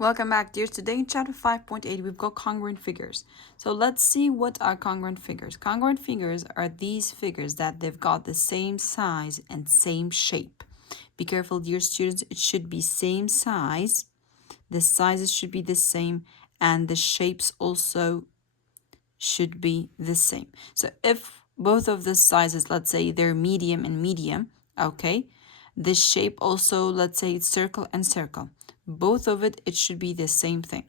Welcome back, dears. Today in chapter 5.8, we've got congruent figures. So let's see what are congruent figures. Congruent figures are these figures that they've got the same size and same shape. Be careful, dear students, it should be same size. The sizes should be the same and the shapes also should be the same. So if both of the sizes, let's say they're medium and medium, okay, the shape also, let's say it's circle and circle. Both of it should be the same thing.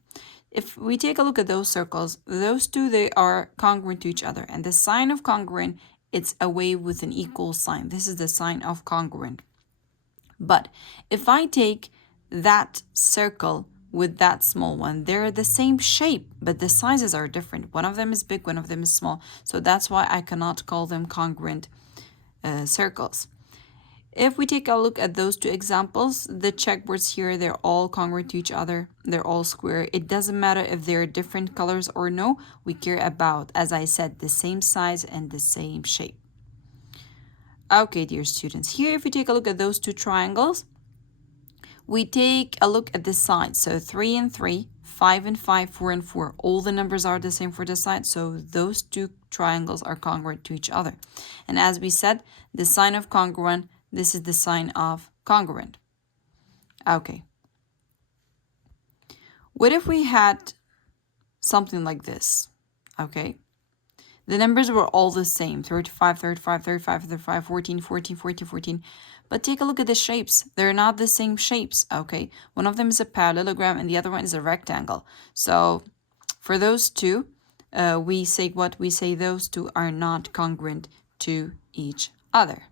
If we take a look at those circles, those two, they are congruent to each other. And the sign of congruent, it's a wave with an equal sign. This is the sign of congruent. But if I take that circle with that small one, they're the same shape, but the sizes are different. One of them is big, one of them is small. So that's why I cannot call them congruent circles. If we take a look at those two examples, the checkboards here, they're all congruent to each other. They're all square. It doesn't matter if they're different colors or no. We care about, as I said, the same size and the same shape. Okay, dear students, here if we take a look at those two triangles, we take a look at the sides. So 3 and 3, 5 and 5, 4 and 4. All the numbers are the same for the sides, so those two triangles are congruent to each other. And as we said, the sign of congruent, this is the sign of congruent. Okay. What if we had something like this? Okay. The numbers were all the same, 35, 35, 35, 35, 14, 14, 14, 14. But take a look at the shapes. They're not the same shapes, okay? One of them is a parallelogram and the other one is a rectangle. So for those two, we say what? We say those two are not congruent to each other.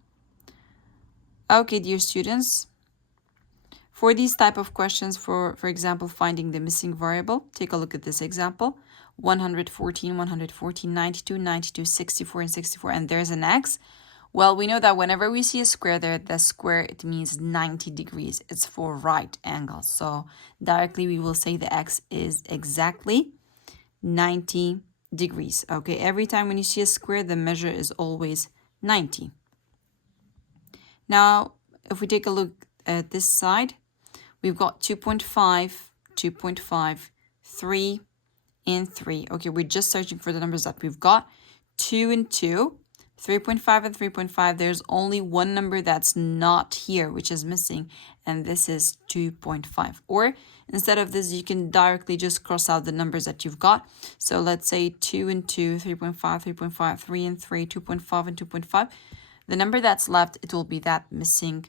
Okay, dear students, for these type of questions, for example, finding the missing variable, take a look at this example. 114, 114, 92, 92, 64, and 64, and there's an x. Well, we know that whenever we see a square there, the square, it means 90 degrees. It's for right angles. So directly we will say the x is exactly 90 degrees. Okay, every time when you see a square, the measure is always 90. Now, if we take a look at this side, we've got 2.5, 2.5, 3, and 3. Okay, we're just searching for the numbers that we've got. 2 and 2, 3.5 and 3.5. There's only one number that's not here, which is missing, and this is 2.5. Or instead of this, you can directly just cross out the numbers that you've got. So let's say 2 and 2, 3.5, 3.5, 3 and 3, 2.5 and 2.5. The number that's left, it will be that missing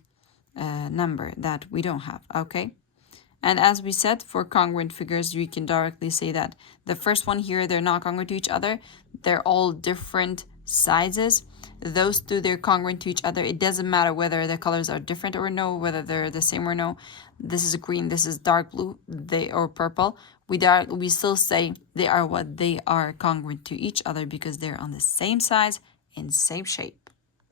number that we don't have, okay? And as we said, for congruent figures, we can directly say that the first one here, they're not congruent to each other. They're all different sizes. Those two, they're congruent to each other. It doesn't matter whether the colors are different or no, whether they're the same or no. This is green, this is dark blue, or purple. We still say they are what they are congruent to each other because they're on the same size and same shape.